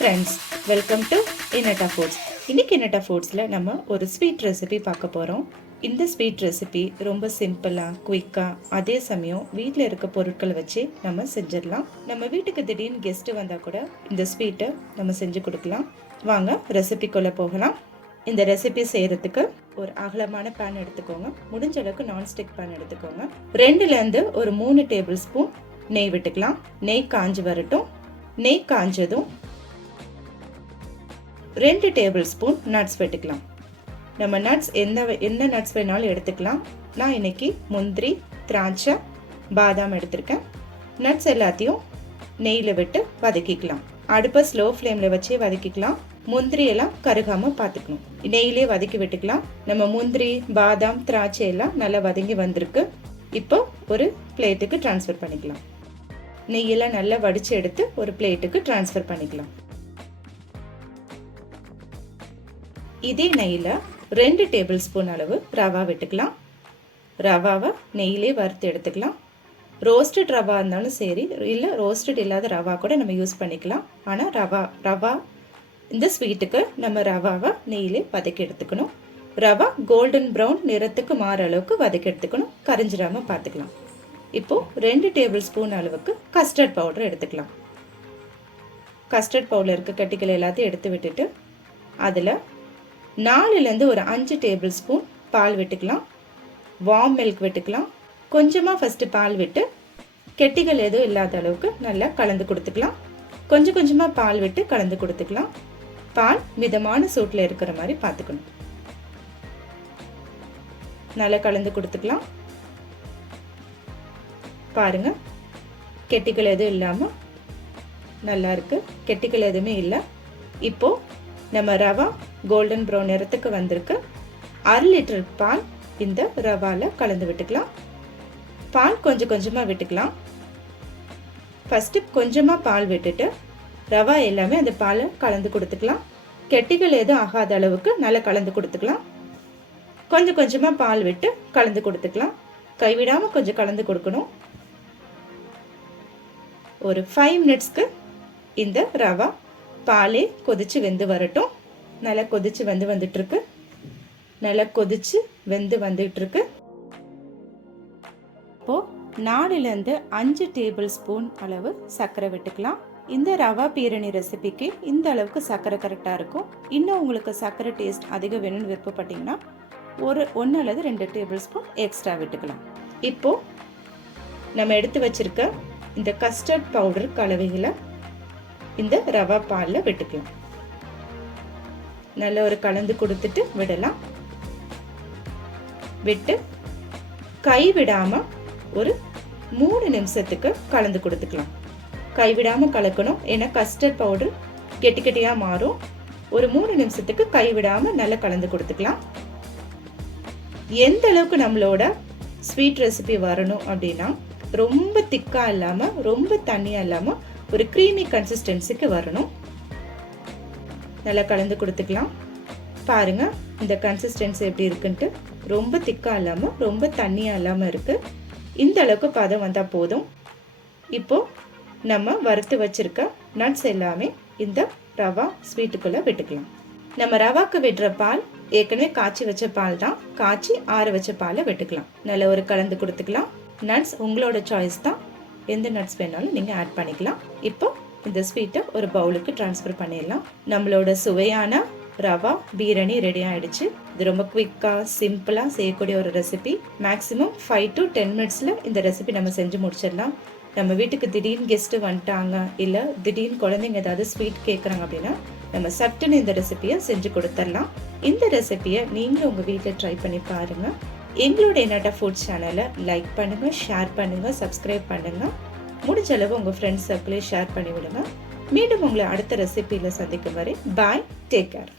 Friends, welcome to Innatta foods. இன்றைக்கி இன்னட்டா ஃபுட்ஸில் நம்ம ஒரு ஸ்வீட் ரெசிபி பார்க்க போகிறோம். இந்த ஸ்வீட் ரெசிபி ரொம்ப சிம்பிளாக, குயிக்காக, அதே சமயம் வீட்டில் இருக்க பொருட்களை வச்சு நம்ம செஞ்சிடலாம். நம்ம வீட்டுக்கு திடீர்னு கெஸ்ட்டு வந்தால் கூட இந்த ஸ்வீட்டை நம்ம செஞ்சு கொடுக்கலாம். வாங்க ரெசிபிக்குள்ளே போகலாம். இந்த ரெசிபி செய்கிறதுக்கு ஒரு அகலமான பேன் எடுத்துக்கோங்க. முடிஞ்ச அளவுக்கு நான்ஸ்டிக் பேன் எடுத்துக்கோங்க. 2லேருந்து ஒரு 3 டேபிள் ஸ்பூன் நெய் விட்டுக்கலாம். நெய் காஞ்சி வரட்டும். நெய் காஞ்சதும் 2 டேபிள் ஸ்பூன் நட்ஸ் விட்டுக்கலாம். நம்ம நட்ஸ் என்ன நட்ஸ் வேணாலும் எடுத்துக்கலாம். நான் இன்னைக்கு முந்திரி, திராட்சை, பாதாம் எடுத்திருக்கேன். நட்ஸ் எல்லாத்தையும் நெய்யில் விட்டு வதக்கிக்கலாம். அடுப்பை ஸ்லோ ஃப்ளேமில் வச்சே வதக்கிக்கலாம். முந்திரி எல்லாம் கருகாமல் பார்த்துக்கணும். நெய்யிலே வதக்கி விட்டுக்கலாம். நம்ம முந்திரி, பாதாம், திராட்சை எல்லாம் நல்லா வதங்கி வந்திருக்கு. இப்போ ஒரு பிளேட்டுக்கு ட்ரான்ஸ்ஃபர் பண்ணிக்கலாம். நெய்யெல்லாம் நல்லா வடித்து எடுத்து ஒரு பிளேட்டுக்கு ட்ரான்ஸ்ஃபர் பண்ணிக்கலாம். இதே நெய்யில் 2 டேபிள் ஸ்பூன் அளவு ரவா விட்டுக்கலாம். ரவாவை நெய்யிலே வறுத்து எடுத்துக்கலாம். ரோஸ்டட் ரவா இருந்தாலும் சரி, இல்லை ரோஸ்டட் இல்லாத ரவா கூட நம்ம யூஸ் பண்ணிக்கலாம். ஆனால் ரவா இந்த ஸ்வீட்டுக்கு நம்ம ரவாவை நெய்யிலே வதக்கி எடுத்துக்கணும். ரவா கோல்டன் ப்ரௌன் நிறத்துக்கு மாற அளவுக்கு வதக்கி எடுத்துக்கணும். கரிஞ்சிடாமல் பார்த்துக்கலாம். இப்போது 2 டேபிள் ஸ்பூன் அளவுக்கு கஸ்டர்ட் பவுடர் எடுத்துக்கலாம். கஸ்டர்ட் பவுடருக்கு கட்டிகள் எல்லாத்தையும் எடுத்து விட்டுட்டு அதில் 4லேருந்து ஒரு 5 டேபிள் ஸ்பூன் பால் விட்டுக்கலாம். வார்ம் மில்க் விட்டுக்கலாம். கொஞ்சமாக ஃபஸ்ட்டு பால் விட்டு கெட்டிகள் எதுவும் இல்லாத அளவுக்கு நல்லா கலந்து கொடுத்துக்கலாம். கொஞ்சம் கொஞ்சமாக பால் விட்டு கலந்து கொடுத்துக்கலாம். பால் மிதமான சூட்டில் இருக்கிற மாதிரி பார்த்துக்கணும். நல்லா கலந்து கொடுத்துக்கலாம். பாருங்கள், கெட்டிகள் எதுவும் இல்லாமல் நல்லா இருக்குது. கெட்டிகள் எதுவுமே இல்லை. இப்போது நம்ம ரவா கோல்டன் ப்ரௌன் நிறத்துக்கு வந்திருக்கு. 1/2 லிட்டர் பால் இந்த ரவாவில் கலந்து விட்டுக்கலாம். பால் கொஞ்சம் கொஞ்சமாக விட்டுக்கலாம். ஃபஸ்ட்டு கொஞ்சமாக பால் விட்டுட்டு ரவா எல்லாமே அந்த பாலை கலந்து கொடுத்துக்கலாம். கெட்டிகள் எதுவும் ஆகாத அளவுக்கு நல்லா கலந்து கொடுத்துக்கலாம். கொஞ்சம் கொஞ்சமாக பால் விட்டு கலந்து கொடுத்துக்கலாம். கைவிடாமல் கொஞ்சம் கலந்து கொடுக்கணும். ஒரு 5 மினிட்ஸ்க்கு இந்த ரவா பாலே கொதிச்சு வெந்து வரட்டும். நல்லா கொதிச்சு வந்துட்டுருக்கு. நல்லா கொதிச்சு வந்துட்டுருக்கு. இப்போது 4லேருந்து 5 டேபிள் ஸ்பூன் அளவு சர்க்கரை விட்டுக்கலாம். இந்த ரவா பீரணி ரெசிபிக்கு இந்த அளவுக்கு சர்க்கரை கரெக்டாக இருக்கும். இன்னும் உங்களுக்கு சர்க்கரை டேஸ்ட் அதிகம் வேணும்னு விருப்பப்பட்டீங்கன்னா ஒரு 1 அல்லது 2 டேபிள் ஸ்பூன் எக்ஸ்ட்ரா விட்டுக்கலாம். இப்போது நம்ம எடுத்து வச்சிருக்க இந்த கஸ்டர்ட் பவுடர் கலவைகளை இந்த ரவா பாலில் விட்டுக்கலாம். நல்ல ஒரு கலந்து கொடுத்துட்டு விடலாம். விட்டு கைவிடாமல் ஒரு 3 நிமிஷத்துக்கு கலந்து கொடுத்துக்கலாம். கைவிடாமல் கலக்கணும். ஏன்னா கஸ்டர்ட் பவுடர் கெட்டி கெட்டியாக மாறும். ஒரு 3 நிமிஷத்துக்கு கைவிடாமல் நல்லா கலந்து கொடுத்துக்கலாம். எந்த அளவுக்கு நம்மளோட ஸ்வீட் ரெசிபி வரணும் அப்படின்னா, ரொம்ப திக்காக இல்லாமல் ரொம்ப தண்ணியாக இல்லாமல் ஒரு க்ரீமி கன்சிஸ்டன்சிக்கு வரணும். நல்லா கலந்து கொடுத்துக்கலாம். பாருங்கள் இந்த கன்சிஸ்டன்சி எப்படி இருக்குன்ட்டு. ரொம்ப திக்காக இல்லாமல் ரொம்ப தண்ணியாக இல்லாமல் இருக்குது. இந்த அளவுக்கு பதம் வந்தால் போதும். இப்போது நம்ம வறுத்து வச்சுருக்க நட்ஸ் எல்லாமே இந்த ரவா ஸ்வீட்டுக்குள்ளே விட்டுக்கலாம். நம்ம ரவாக்கு விடுற பால் ஏற்கனவே காய்ச்சி வச்ச பால் தான். காய்ச்சி ஆற வச்ச பாலை விட்டுக்கலாம். நல்ல ஒரு கலந்து கொடுத்துக்கலாம். நட்ஸ் உங்களோட சாய்ஸ் தான். எந்த நட்ஸ் வேணாலும் நீங்கள் ஆட் பண்ணிக்கலாம். இப்போ இந்த ஸ்வீட்டை ஒரு பவுலுக்கு ட்ரான்ஸ்ஃபர் பண்ணிடலாம். நம்மளோட சுவையான ரவா பீரணி ரெடி ஆகிடுச்சு. இது ரொம்ப குவிக்காக சிம்பிளாக செய்யக்கூடிய ஒரு ரெசிபி. மேக்ஸிமம் 5 to 10 மினிட்ஸில் இந்த ரெசிபி நம்ம செஞ்சு முடிச்சிடலாம். நம்ம வீட்டுக்கு திடீர்னு கெஸ்ட்டு வந்துட்டாங்க, இல்லை திடீர்னு குழந்தைங்க ஏதாவது ஸ்வீட் கேட்குறாங்க அப்படின்னா நம்ம சட்டுன்னு இந்த ரெசிபியை செஞ்சு கொடுத்துடலாம். இந்த ரெசிபியை நீங்களும் உங்கள் வீட்டில் ட்ரை பண்ணி பாருங்கள். எங்களோட இன்னட்டா ஃபுட் சேனலை லைக் பண்ணுங்கள், ஷேர் பண்ணுங்கள், சப்ஸ்கிரைப் பண்ணுங்கள். முடிஞ்ச அளவு உங்கள் ஃப்ரெண்ட்ஸ் சர்க்கிளே ஷேர் பண்ணி விடுங்க. மீண்டும் உங்களை அடுத்த ரெசிபியில் சந்திக்கும் வரை பாய், டேக் கேர்.